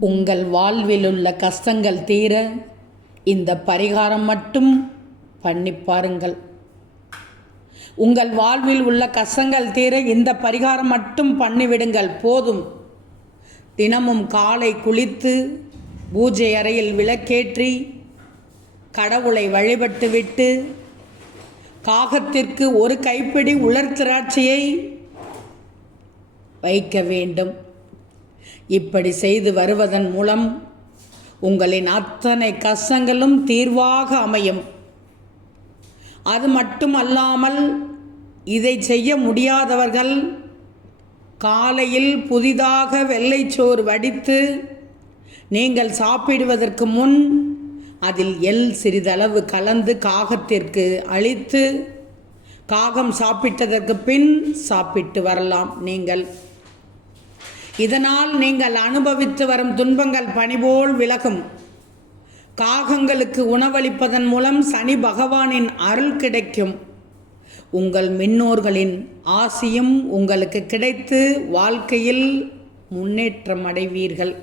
உங்கள் வாழ்வில் உள்ள கஷ்டங்கள் தீர இந்த பரிகாரம் மட்டும் பண்ணி பாருங்கள். உங்கள் வாழ்வில் உள்ள கஷ்டங்கள் தீர இந்த பரிகாரம் மட்டும் பண்ணிவிடுங்கள் போதும். தினமும் காலை குளித்து பூஜை அறையில் விளக்கேற்றி கடவுளை வழிபட்டுவிட்டு காகத்திற்கு ஒரு கைப்பிடி உலர் திராட்சையை வைக்க வேண்டும். இப்படி செய்து வருவதன் மூலம் உங்களின் அத்தனை கஷ்டங்களும் தீர்வாக அமையும். அது மட்டுமல்லாமல் இதை செய்ய முடியாதவர்கள் காலையில் புதிதாக வெள்ளைச்சோறு வடித்து நீங்கள் சாப்பிடுவதற்கு முன் அதில் எள் சிறிதளவு கலந்து காகத்திற்கு அளித்து காகம் சாப்பிட்டதற்கு பின் சாப்பிட்டு வரலாம். இதனால் நீங்கள் அனுபவித்து வரும் துன்பங்கள் பனிபோல் விலகும். காகங்களுக்கு உணவளிப்பதன் மூலம் சனி பகவானின் அருள் கிடைக்கும். உங்கள் முன்னோர்களின் ஆசியும் உங்களுக்கு கிடைத்து வாழ்க்கையில் முன்னேற்றம் அடைவீர்கள்.